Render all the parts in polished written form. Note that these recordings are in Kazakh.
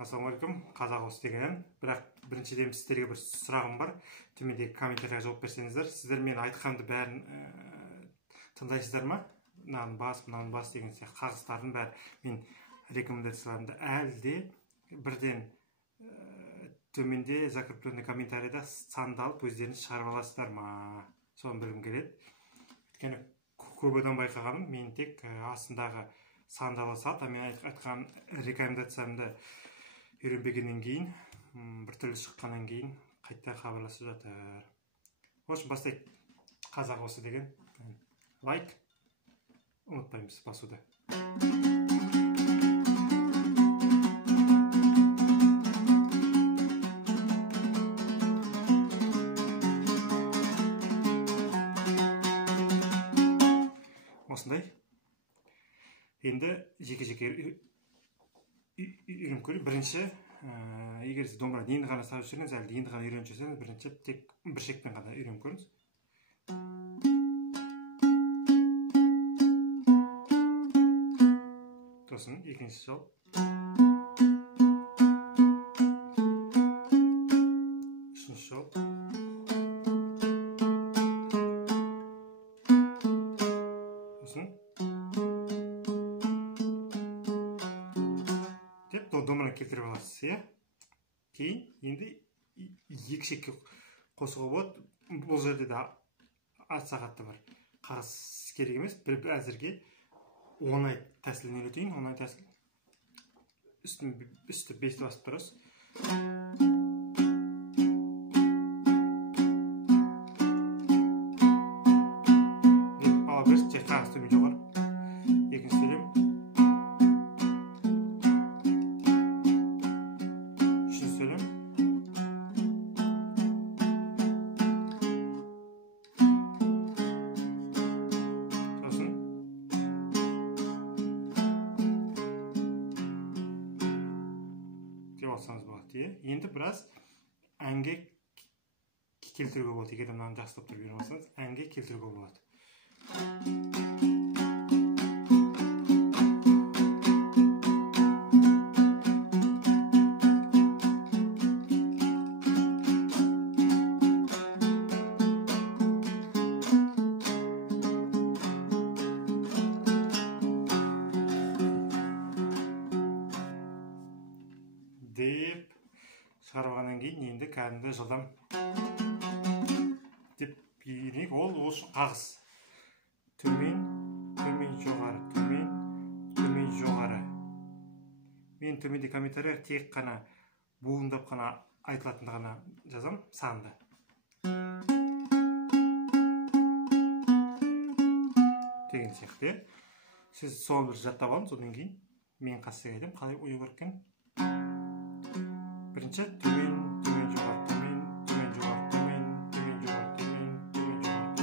Ассалаумағалейкум, қазақ осы деген. Бірақ біріншіден сіздерге бір сұрағым бар. Төмендегі комментарийға жауап берсеңіздер. Сіздер мен айтқанды бәрін тыңдайсыздар ма? Мынаның бас деген сияқты қағыстардың бәрі мен рекомендацияларымды әлде бірден төменде закрепленный комментарийда санды алып өздеріңіз шығарып аласыздар ма? Соны білгім келеді. Өйткені көп адам байқағаным, мен тек астындағы санды ала салып, мен айтқан рекомендациямды үйренбегеннен кейін, бір түрлі шыққаннан кейін қайта хабарласып жатыр. В общем, бастайық. Қазақ осы деген. Лайк ұмытпаймыз басуды. Осындай. Енді жеке-жеке үйреніп көрейік. Бірінші, егер сіз домбыраны енді ғана салып жүрсеңіз, әлде енді ғана үйреніп жүрсеңіз, бірінші тек бір шекпен ғана үйреніп көріңіз. Сосын екінші жол. Үшінші жол. Сосын домбыраны келтіріп аласыз, кейін енді екі шекке қосуға болады. Бұл жерде де ат сағатты бар. Қағаз керек емес. Бір әзірге оңай тәсілін үйретейін. Оңай тәсіл. Үсті бесті басып тұрасыз. Ала беріс, тек қағаз төмен жоғары. Екінші сөйлем. Үшінші сөйлем. Сосын. Деп алсаңыз болады. Енді біраз әнге келтіруге болады. Егер мынаны жақсы топтар беріп алсаңыз, әнге келтіруге болады. Деп шығарғаннан кейін енді кәдімгі жылдам деп үйренейік. Ол қағыс. Төмен, төмен, жоғары, төмен, төмен, жоғары. Мен төменде комментария тек қана буындап қана айтылатынды ғана жазам, санды. Деген сияқты. Сіз соны бір жаттап алыңыз, содан кейін мен қасыға айтамын, қалай ою керек екен. Бірінші төмен, төмен, жоғары, төмен, төмен, жоғары, төмен, төмен, жоғары, төмен, төмен, жоғары.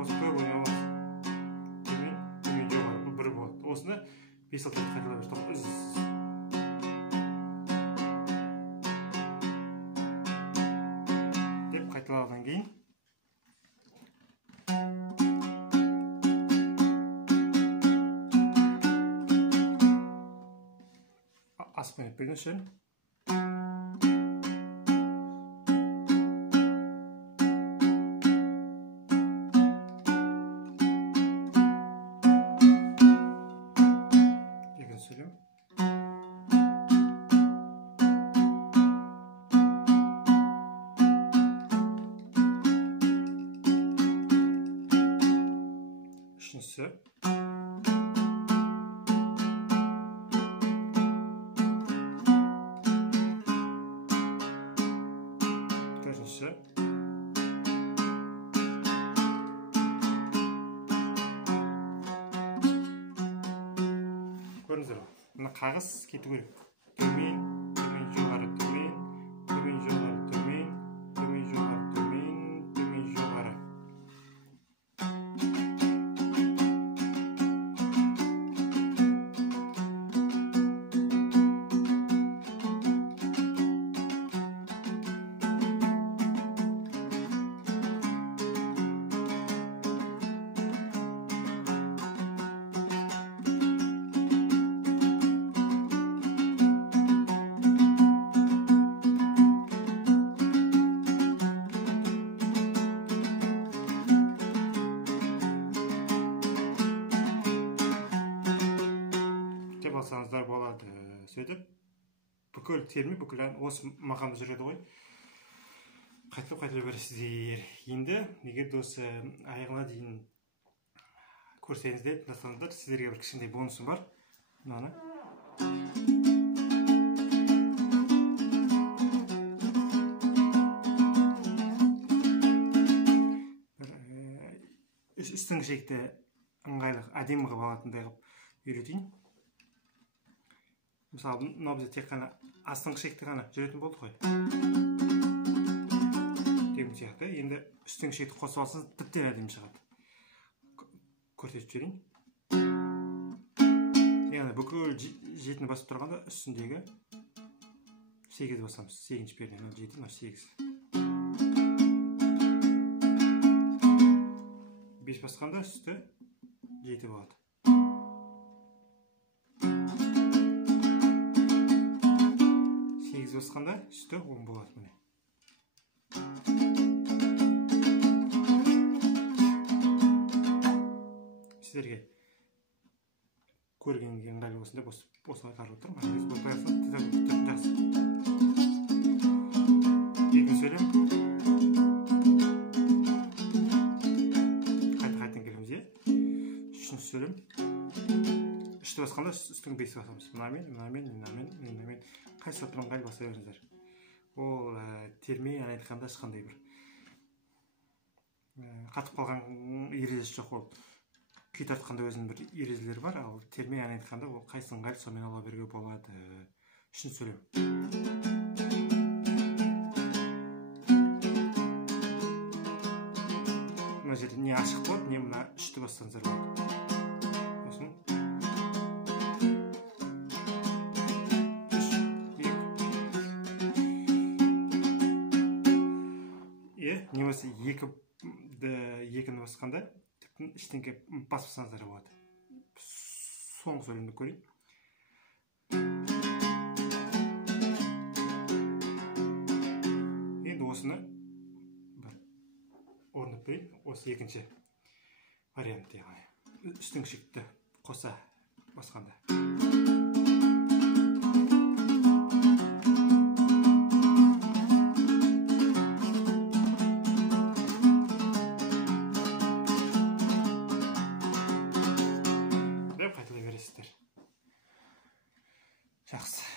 Осы көп ойнамыз. Төмен, төмен, жоғары. Бұл бірі болады. Осыны 5-6 рет қайталап жүрсек, үзсіз. Деп қайталағаннан кейін аспен етпеген үшін екінші сөйлем. Үшіншісі. Төртіншісі. Көріңіздер, мына қағыс кету керек. Төмен, төмен, жоғары, төмен, төмен, жоғары, төмен, төмен, жоғары, төмен, төмен, жоғары. қойсаңыздар болады. Сөйтіп бүкіл терме бүкіл осы мақамда жүреді ғой. Қайталап бересіздер. Енді егер осы аяғына дейін көрсеңіздер, тыңдасаңыздар, сіздерге бір кішкентай бонусым бар. Мынаны үстіңгі ішекті ыңғайлы әдемі қылып алатындай қылып үйретейін. Мысалы, мынау бізде тек қана астыңғы ішекті ғана жүретін болды ғой. Деген сияқты. Енді үстіңгі ішекті қосып алсаңыз тіптен әдемі шығады. Көрсетіп жіберейін. Яғни бүкіл жетіні басып тұрғанда үстіндегі 8 басамыз. 8-ші перден 7, 8. 5 басқанда үсті 7 болады. 8 басқанда үсті 10 болады. Міне. Сіздерге көргенге ыңғайлы болсын деп осылай қарап отырмын. Екінші сөйлем. Үшінші сөйлем. Үшті басқанда үстің 5 басамыз. Мынамен. Қайсы бір ыңғайлы баса беріңіздер. Ол терме ән айтқанда ешқандай бір қатып қалған ережесі жоқ. Ол күй тартқанда өзінің бір ережелері бар, ал терме ән айтқанда ол қайсы ыңғайлы сонымен ала беруге болады. Үшінші сөйлем. Мына жерде не ашық болады, не мына үшті бастаңыздар болады. Осының. 3, 2. Немесе екіні басқанда іштенге баспасаңыздар болады. Соңғы сөйлемді көрейін. Енді осыны орнып берейін. Осы екінші вариантты. Үстіңгі ішекті қоса басқанда. Жақсы.